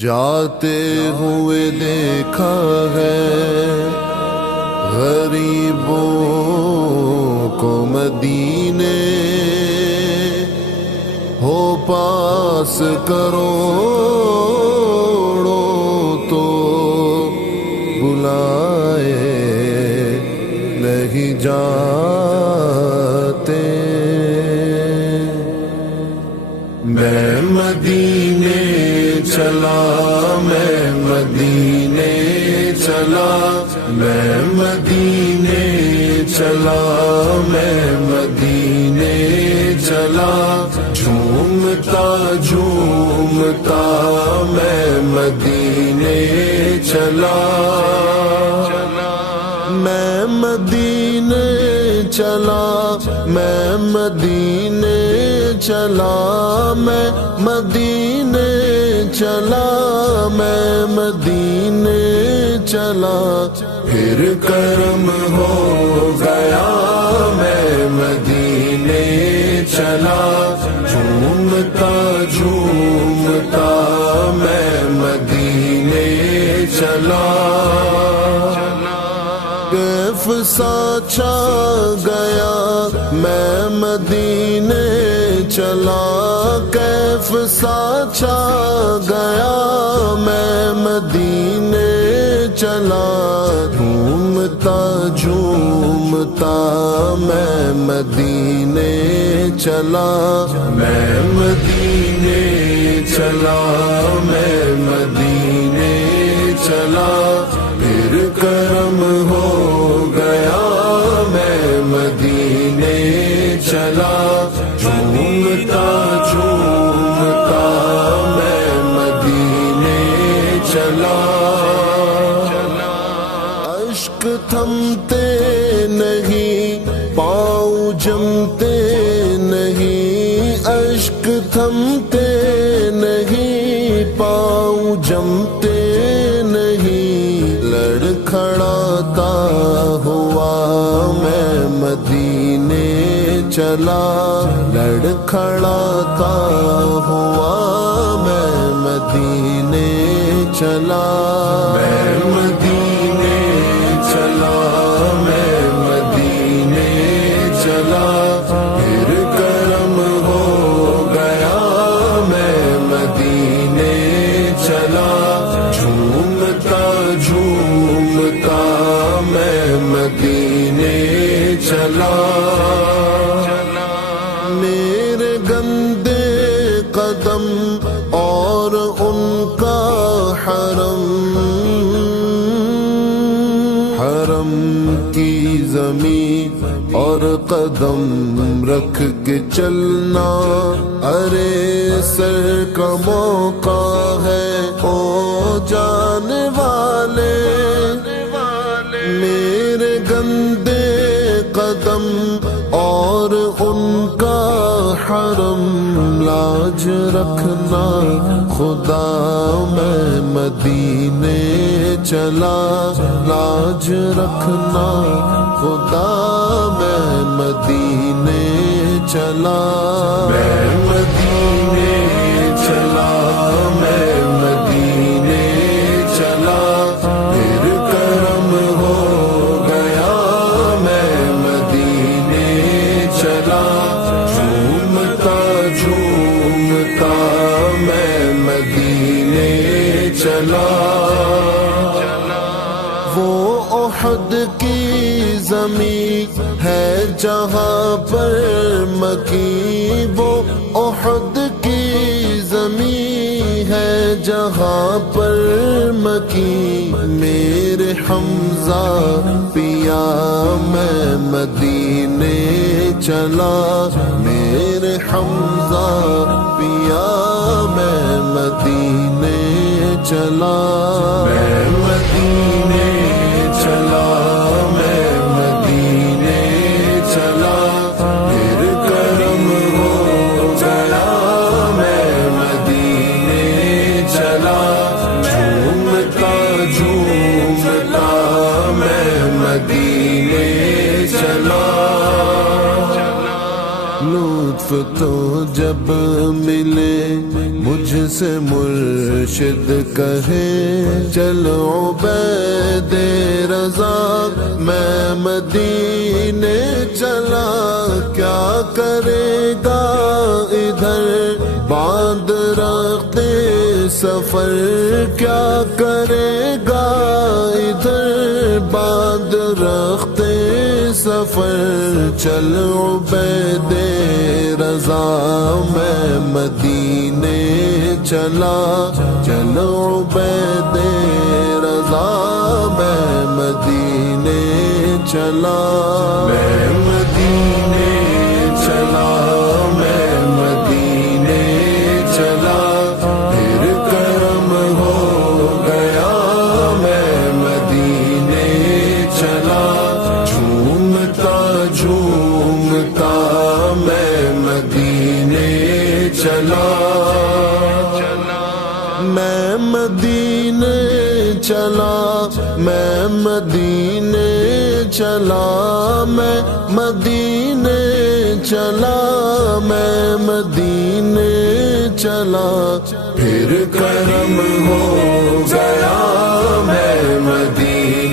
جاتے ہوئے دیکھا ہے غریبوں کو مدینے، ہو پاس کروڑوں تو بلائے نہیں جاتے۔ میں مدینے چلا، میں مدینے چلا، میں مدینے چلا، میں مدینے چلا، جھومتا جھومتا میں مدینے چلا، میں مدینے چلا، میں مدینے چلا، میں مدینے چلا، میں مدینے چلا، پھر کرم ہو گیا میں مدینے چلا، جھومتا جھومتا میں مدینے چلا، کیف سا چھا گیا میں مدینے چلا، کیف سا چھا گیا میں مدینے چلا، جھومتا جھومتا میں مدینے چلا، میں مدینے چلا، میں مدینے چلا، پھر کرم ہو گیا میں مدینے چلا، جھومتا جھومتا میں مدینے چلا، اشک تھمتے نہیں پاؤں جمتے نہیں، اشک تھمتے نہیں پاؤں جمتے نہیں، لڑکھڑاتا ہوا میں مدینے چلا، لڑکھڑاتا ہوا میں مدینے چلا، میں مدینے چلا، میں مدینے چلا، پھر کرم ہو گیا میں مدینے چلا، جھومتا جھومتا میں مدینے چلا، میرے گندے قدم اور ان کا حرم، حرم کی زمین اور قدم رکھ کے چلنا، ارے سر کا موقع ہے او جانے والے، میرے گندے قدم اور ان کا حرم، لاج رکھنا خدا میں مدینے چلا، لاج رکھنا خدا میں مدینے چلا، میں مدینے چلا، میں مدینے چلا، پھر کرم ہو گیا میں مدینے چلا، جھومتا جھومتا میں مدینے چلا، وہ احد کی زمین ہے جہاں پر مکی، وہ احد کی زمین ہے جہاں پر مکی، میرے حمزہ پیا میں مدینے چلا، میرے حمزہ پیا میں مدینے چلا، میں مدینے چلا، میں مدینے چلا، پھر کرم ہو گیا میں مدینے چلا، جھومتا جھومتا میں مدینے چلا، لطف تو جب ملے مجھ سے مرشد کہے چلو عبید رضا میں مدینے چلا، کیا کرے گا ادھر باندھ رکھتے سفر، کیا کرے گا ادھر باندھ رکھتے سفر، چل عبید رضا میں مدینے چلا، چل عبید رضا میں مدینے چلا، میں مدینے چلا، میں مدینے چلا، پھر کرم ہو گیا میں مدینے چلا، جھومتا جھومتا میں مدینے چلا، میں مدینے چلا، میں مدینے چلا، میں مدینے چلا، میں مدینے چلا، پھر کرم ہو گیا میں مدینے